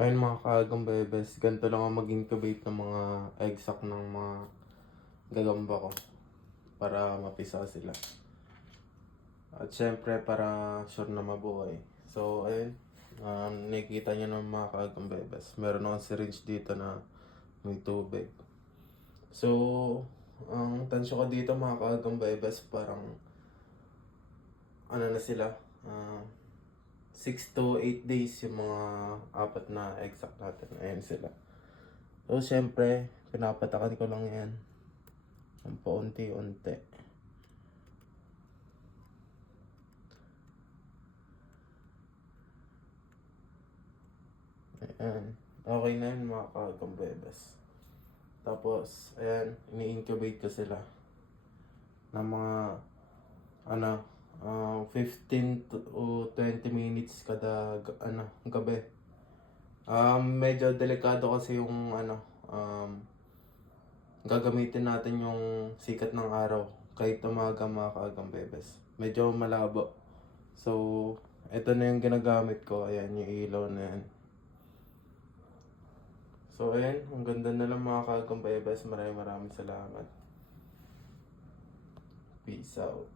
Ayun mga kaagang bebes, ganito lang ang mag-incubate ng mga egg ng mga gagamba ko para mapisa sila. At syempre para sure na mabuhay. So ayun, um, nakikita nyo ng mga kaagang bebes. Meron akong syringe dito na may tubig. So, ang tansyo ko dito mga kaagang bebes, parang ano na sila, ah 6 to 8 days yung mga apat na exact natin. Ayan sila. So, syempre, pinapatakan ko lang yan. Ang paunti-unti. Ayan. Okay na yun mga kagambebes. Tapos, ayan, ini-incubate ko sila. Ng mga, ano, ah, 15 to o 20 minutes kada ano gabi. Um, medyo delikado kasi yung ano um, gagamitin natin yung sikat ng araw kahit umaga mga kaagang bebes. Medyo malabo. So, ito na yung ginagamit ko. Ayan, yung ilaw na yan. So, ayan. Ang ganda na lang mga kaagang bebes. Maraming maraming salamat. Peace out.